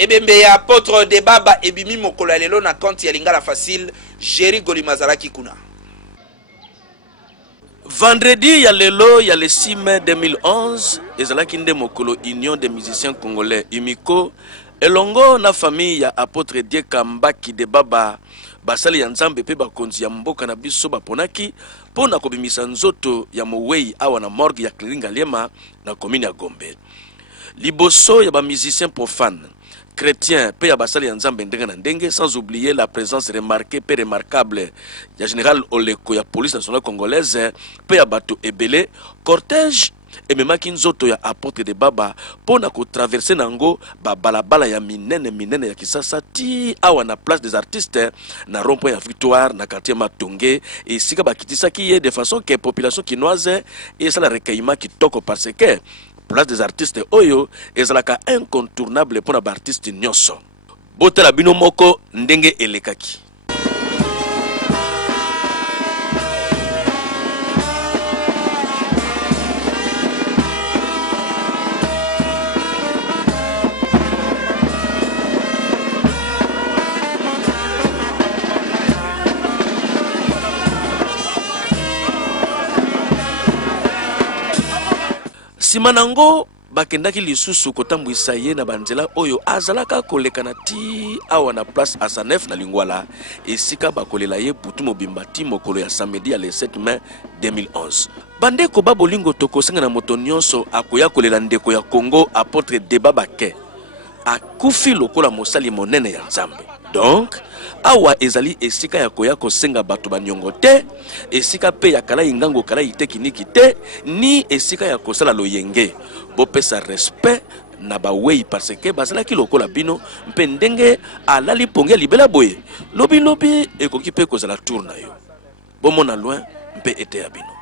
Ebembe ya apôtre de Baba ebimi mokolo lelo na compte ya Lingala Facile Jerry Golimazala Kikuna. Vendredi ya lelo ya le 6 mai 2011 ezalaki nde mokolo Union des musiciens congolais Imiko elongo na famille ya apôtre Dieka Mbaki de Baba basali ya nzambe pe bakonzi ya mboka na biso baponaki pona kobimisa nzoto ya mowei awa na morgue ya Kliringa Liema na commune ya Gombe. Liboso ya ba musiciens profanes chrétiens pe ya basali ya nzambe ndenge na ndenge, sans oublier la présence remarquée pe remarquable ya général Oleko ya police nationale congolaise pe ya bato ebele. Cortège ememaki nzoto ya apôtre de Baba pona ko traverser nango ba balabala ya minene ya Kisasa ti awa na place des artistes na rond-point ya Victoire na quartier Matonge et sika bakitisaki ye de façon que population kinoise et ça la recueillement kitoko parce que place des artistes oyo ezalaka incontournable pour ba artiste nyonso. Botela bino moko ndenge elekaki. Simanango bakendaki lisusu kotambwisa ye na banzela oyo azalaka kolekana ti awa na place Asanef na Lingwala esika bakolela ye butu mobimba ti mokolo ya samedi ya le 7 mai 2011. Bandeko babolingo tokosenga na moto nyonso akoya kolela ndeko ya Congo apôtre de Baba ke akufi lokola mosali monene ya nzambe. Donc awa ezali esika ya koya kosenga bato banyongo te, esika pe ya kala ingango kala itekiniki te, ni esika ya kosala loyenge. Bopesa respect na bawei parce que bazalaki lokola bino mpe ndenge alali ponge libela boye lobi ekoki pe kozala tour na yo bomona loin mpe ete ya bino.